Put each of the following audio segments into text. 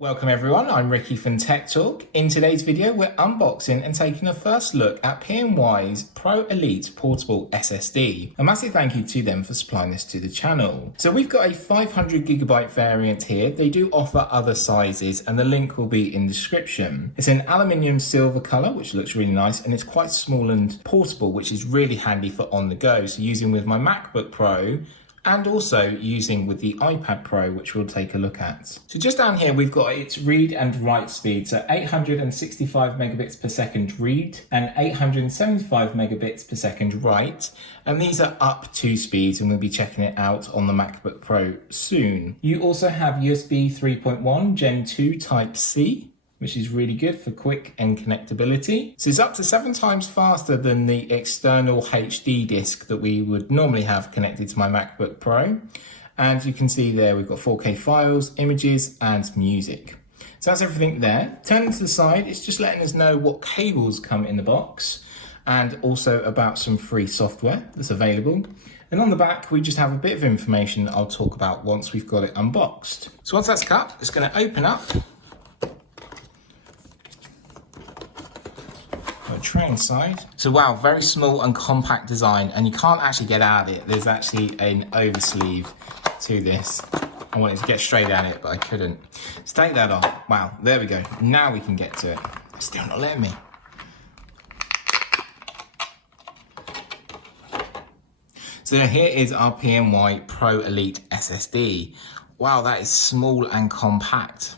Welcome everyone, I'm Ricky from TechTalk. In today's video, we're unboxing and taking a first look at PNY's Pro Elite Portable SSD. A massive thank you to them for supplying this to the channel. So we've got a 500GB variant here. They do offer other sizes and the link will be in the description. It's an aluminium silver color, which looks really nice, and it's quite small and portable, which is really handy for on the go. So using with my MacBook Pro, and also using with the iPad Pro, which we'll take a look at. So just down here, we've got its read and write speed. So 865 megabits per second read and 875 megabits per second write. And these are up to speeds, and we'll be checking it out on the MacBook Pro soon. You also have USB 3.1 Gen 2 Type-C, which is really good for quick and connectability. So it's up to 7 times faster than the external HD disk that we would normally have connected to my MacBook Pro. And you can see there we've got 4K files, images, and music. So that's everything there. Turning to the side, it's just letting us know what cables come in the box and also about some free software that's available. And on the back, we just have a bit of information that I'll talk about once we've got it unboxed. So once that's cut, it's going to open up. Tray inside. So wow, very small and compact design, and you can't actually get out of it. There's actually an oversleeve to this. I wanted to get straight at it, but I couldn't. Let's take that off. Wow, there we go. Now we can get to it. It's still not letting me. So here is our PNY Pro Elite SSD. Wow, that is small and compact.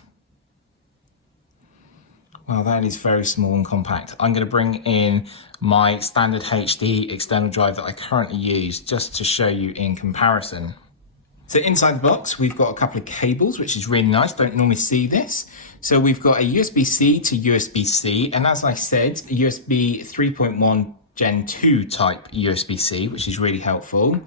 Well, that is very small and compact. I'm going to bring in my standard HD external drive that I currently use just to show you in comparison. So inside the box, we've got a couple of cables, which is really nice. Don't normally see this. So we've got a USB-C to USB-C, and as I said, a USB 3.1 Gen 2 type USB-C, which is really helpful.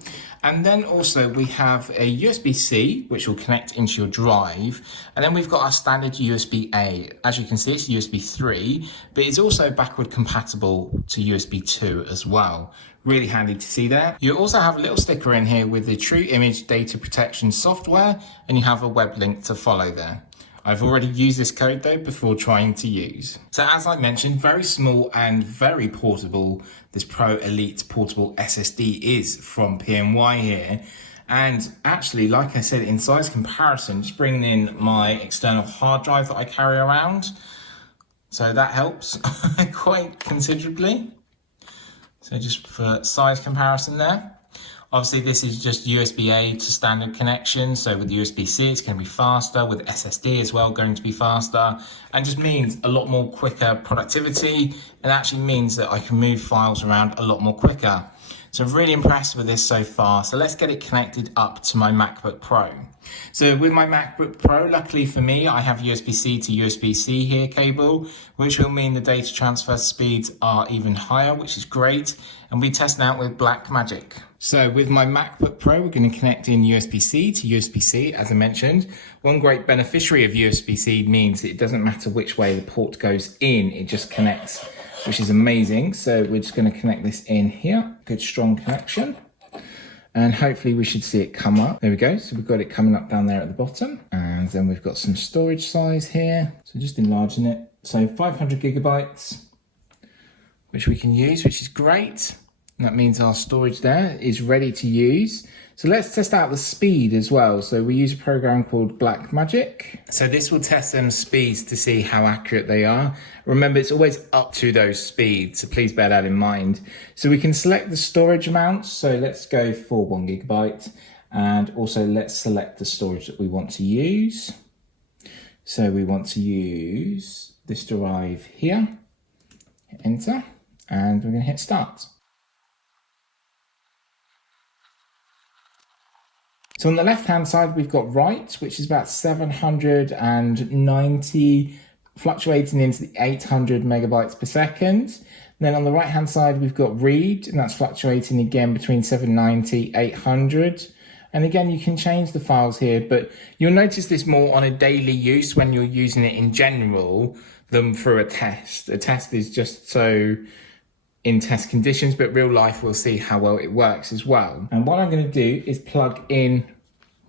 And then also we have a USB-C, which will connect into your drive. And then we've got our standard USB-A. As you can see, it's USB 3, but it's also backward compatible to USB 2 as well. Really handy to see there. You also have a little sticker in here with the True Image Data Protection software, and you have a web link to follow there. I've already used this code though before trying to use. So as I mentioned, very small and very portable, this Pro Elite Portable SSD is from PNY here. And actually, like I said, in size comparison, just bringing in my external hard drive that I carry around. So that helps quite considerably. So just for size comparison there. Obviously, this is just USB-A to standard connection. So with USB-C, it's going to be faster. With SSD as well, going to be faster. And just means a lot more quicker productivity. It actually means that I can move files around a lot more quicker. So I'm really impressed with this so far. So let's get it connected up to my MacBook Pro. So with my MacBook Pro, luckily for me, I have USB-C to USB-C here cable, which will mean the data transfer speeds are even higher, which is great. And we're testing out with Blackmagic. So with my MacBook Pro, we're going to connect in USB-C to USB-C, as I mentioned. One great beneficiary of USB-C means that it doesn't matter which way the port goes in, it just connects, which is amazing. So we're just going to connect this in here. Good strong connection. And hopefully we should see it come up. There we go. So we've got it coming up down there at the bottom. And then we've got some storage size here. So just enlarging it. So 500 gigabytes, which we can use, which is great. And that means our storage there is ready to use. So let's test out the speed as well. So we use a program called Blackmagic. So this will test them speeds to see how accurate they are. Remember, it's always up to those speeds, so please bear that in mind. So we can select the storage amounts. So let's go for 1 gigabyte. And also let's select the storage that we want to use. So we want to use this drive here. Hit enter, and we're going to hit start. So on the left-hand side, we've got write, which is about 790, fluctuating into the 800 megabytes per second. And then on the right-hand side, we've got read, and that's fluctuating again between 790, 800. And again, you can change the files here, but you'll notice this more on a daily use when you're using it in general than for a test. A test is just so in test conditions, but real life we'll see how well it works as well. And what I'm going to do is plug in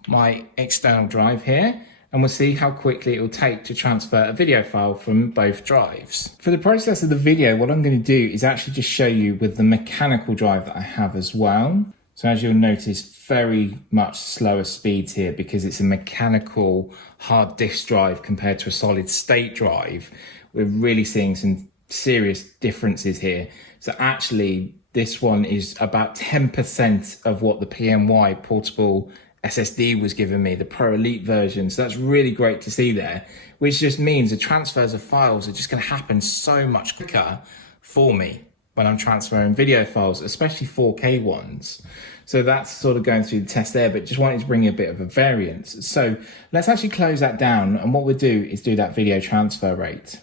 my external drive here, and we'll see how quickly it will take to transfer a video file from both drives. For the process of the video, what I'm going to do is actually just show you with the mechanical drive that I have as well. So as you'll notice, very much slower speeds here because it's a mechanical hard disk drive compared to a solid state drive. We're really seeing some serious differences here. So actually, this one is about 10% of what the PNY Portable SSD was giving me, the Pro Elite version. So that's really great to see there, which just means the transfers of files are just going to happen so much quicker for me when I'm transferring video files, especially 4K ones. So that's sort of going through the test there, but just wanted to bring you a bit of a variance. So let's actually close that down, and what we'll do is do that video transfer rate.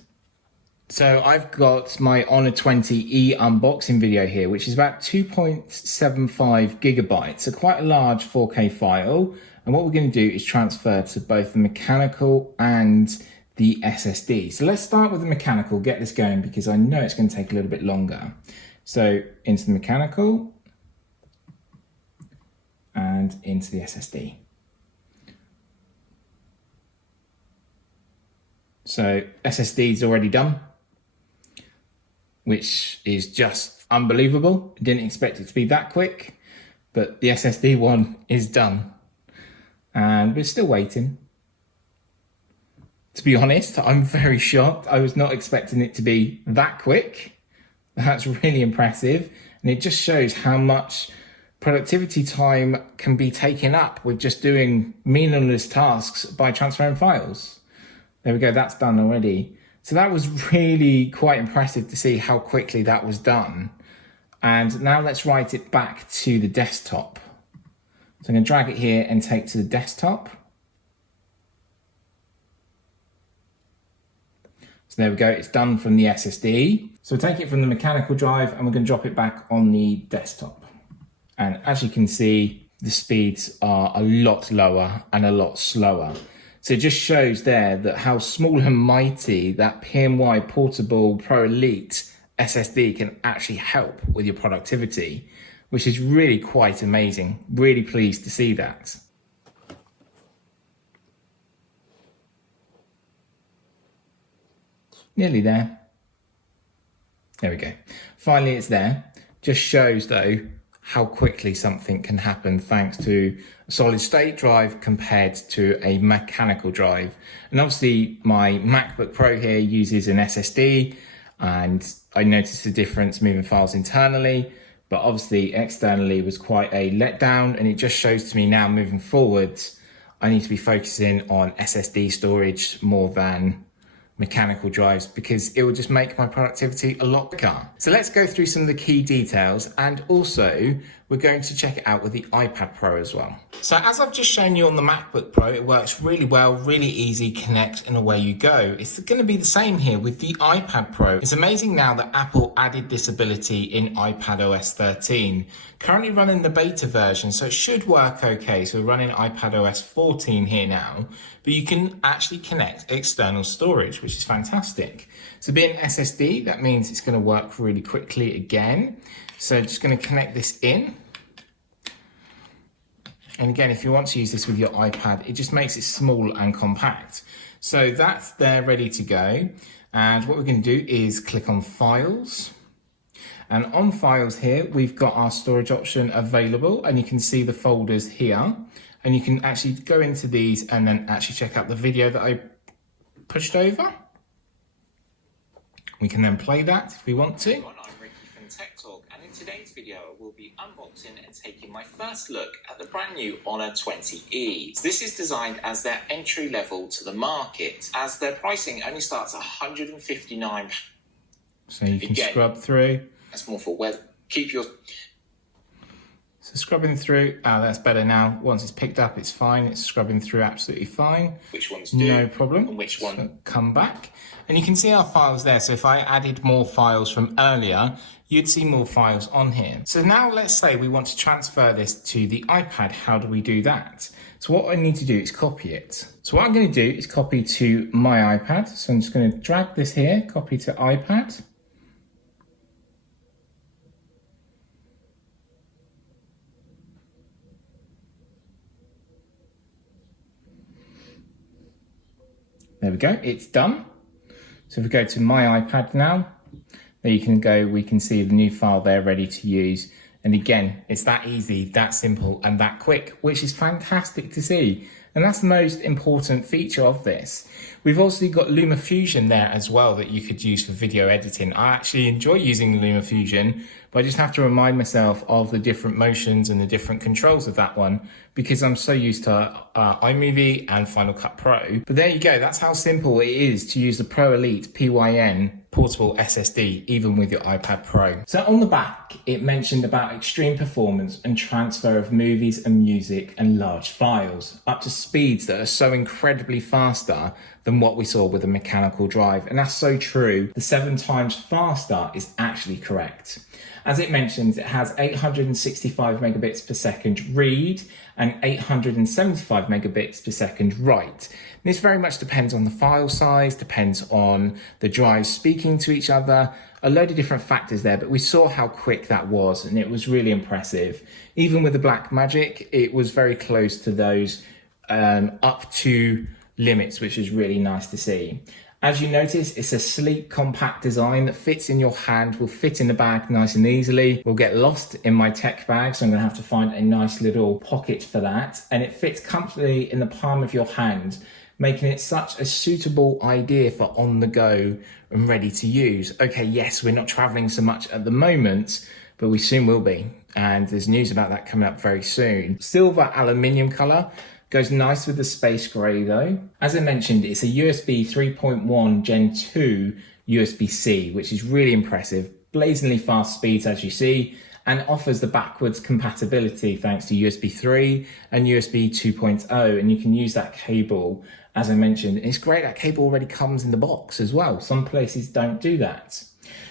So I've got my Honor 20E unboxing video here, which is about 2.75 gigabytes, so quite a large 4K file. And what we're going to do is transfer to both the mechanical and the SSD. So let's start with the mechanical, get this going, because I know it's going to take a little bit longer. So into the mechanical and into the SSD. So SSD is already done, which is just unbelievable. Didn't expect it to be that quick, but the SSD one is done. And we're still waiting. To be honest, I'm very shocked. I was not expecting it to be that quick. That's really impressive. And it just shows how much productivity time can be taken up with just doing meaningless tasks by transferring files. There we go, that's done already. So that was really quite impressive to see how quickly that was done. And now let's write it back to the desktop. So I'm going to drag it here and take to the desktop. So there we go, it's done from the SSD. So take it from the mechanical drive and we're going to drop it back on the desktop. And as you can see, the speeds are a lot lower and a lot slower. So it just shows there that how small and mighty that PNY Portable Pro Elite SSD can actually help with your productivity, which is really quite amazing. Really pleased to see that. Nearly there. There we go. Finally, it's there. Just shows though how quickly something can happen thanks to a solid state drive compared to a mechanical drive. And obviously my MacBook Pro here uses an SSD, and I noticed the difference moving files internally, but obviously externally was quite a letdown. And it just shows to me now moving forwards, I need to be focusing on SSD storage more than mechanical drives, because it will just make my productivity a lot quicker. So let's go through some of the key details, and also we're going to check it out with the iPad Pro as well. So as I've just shown you on the MacBook Pro, it works really well, really easy, connect and away you go. It's going to be the same here with the iPad Pro. It's amazing now that Apple added this ability in iPadOS 13. Currently running the beta version, so it should work okay. So we're running iPadOS 14 here now, but you can actually connect external storage, which is fantastic. So being SSD, that means it's going to work really quickly again. So just going to connect this in. And again, if you want to use this with your iPad, it just makes it small and compact. So that's there ready to go. And what we're going to do is click on Files. And on Files here, we've got our storage option available, and you can see the folders here. And you can actually go into these and then actually check out the video that I pushed over. We can then play that if we want to. I'm Ricky from TechTalk, and in today's video I will be unboxing and taking my first look at the brand new Honor 20E. This is designed as their entry level to the market, as their pricing only starts at $159. So you can scrub through. That's more for weather. Keep your... So scrubbing through, that's better now. Once it's picked up, it's fine. It's scrubbing through absolutely fine. Which ones do? No problem. And which one? So come back. And you can see our files there. So if I added more files from earlier, you'd see more files on here. So now let's say we want to transfer this to the iPad. How do we do that? So what I need to do is copy it. So what I'm going to do is copy to my iPad. So I'm just going to drag this here, copy to iPad. There we go, it's done. So if we go to my iPad now, there you can go, we can see the new file there ready to use. And again, it's that easy, that simple, and that quick, which is fantastic to see. And that's the most important feature of this. We've also got LumaFusion there as well that you could use for video editing. I actually enjoy using LumaFusion, but I just have to remind myself of the different motions and the different controls of that one because I'm so used to iMovie and Final Cut Pro. But there you go, that's how simple it is to use the Pro Elite PNY Portable SSD, even with your iPad Pro. So on the back, it mentioned about extreme performance and transfer of movies and music and large files, up to speeds that are so incredibly faster than what we saw with a mechanical drive. And that's so true. The 7 times faster is actually correct. As it mentions, it has 865 megabits per second read and 875 megabits per second write. This very much depends on the file size, depends on the drives speaking to each other, a load of different factors there, but we saw how quick that was and it was really impressive. Even with the Blackmagic, it was very close to those up to limits, which is really nice to see. As you notice, it's a sleek, compact design that fits in your hand, will fit in the bag nice and easily, will get lost in my tech bag, so I'm gonna have to find a nice little pocket for that. And it fits comfortably in the palm of your hand, making it such a suitable idea for on the go and ready to use. Okay, yes, we're not traveling so much at the moment, but we soon will be. And there's news about that coming up very soon. Silver aluminium color. Goes nice with the space grey though. As I mentioned, it's a USB 3.1 Gen 2 USB-C, which is really impressive. Blazingly fast speeds as you see, and offers the backwards compatibility thanks to USB 3 and USB 2.0. And you can use that cable, as I mentioned. It's great that cable already comes in the box as well. Some places don't do that.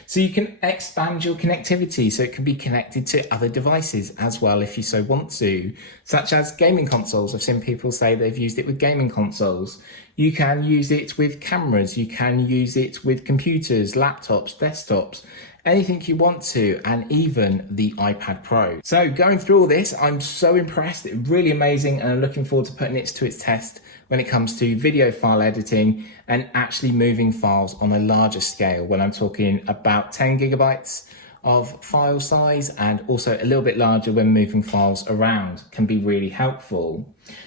So you can expand your connectivity so it can be connected to other devices as well if you so want to, such as gaming consoles. I've seen people say they've used it with gaming consoles. You can use it with cameras, you can use it with computers, laptops, desktops, anything you want to, and even the iPad Pro. So going through all this, I'm so impressed, really amazing, and I'm looking forward to putting it to its test when it comes to video file editing and actually moving files on a larger scale, when I'm talking about 10 gigabytes of file size, and also a little bit larger when moving files around can be really helpful.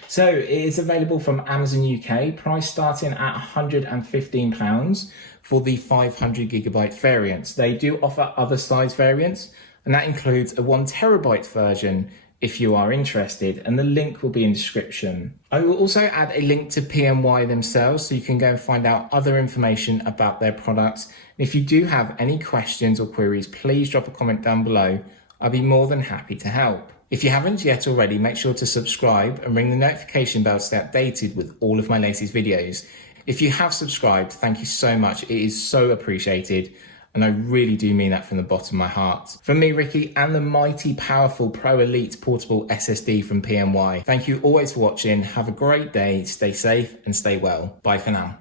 So it is available from Amazon UK, price starting at £115 for the 500 gigabyte variants. They do offer other size variants, and that includes a 1 terabyte version if you are interested, and the link will be in the description. I will also add a link to PNY themselves so you can go and find out other information about their products. If you do have any questions or queries, please drop a comment down below. I'll be more than happy to help. If you haven't yet already, make sure to subscribe and ring the notification bell to stay updated with all of my latest videos. If you have subscribed, thank you so much. It is so appreciated. And I really do mean that from the bottom of my heart. From me, Ricky, and the mighty, powerful Pro Elite Portable SSD from PNY, thank you always for watching. Have a great day, stay safe and stay well. Bye for now.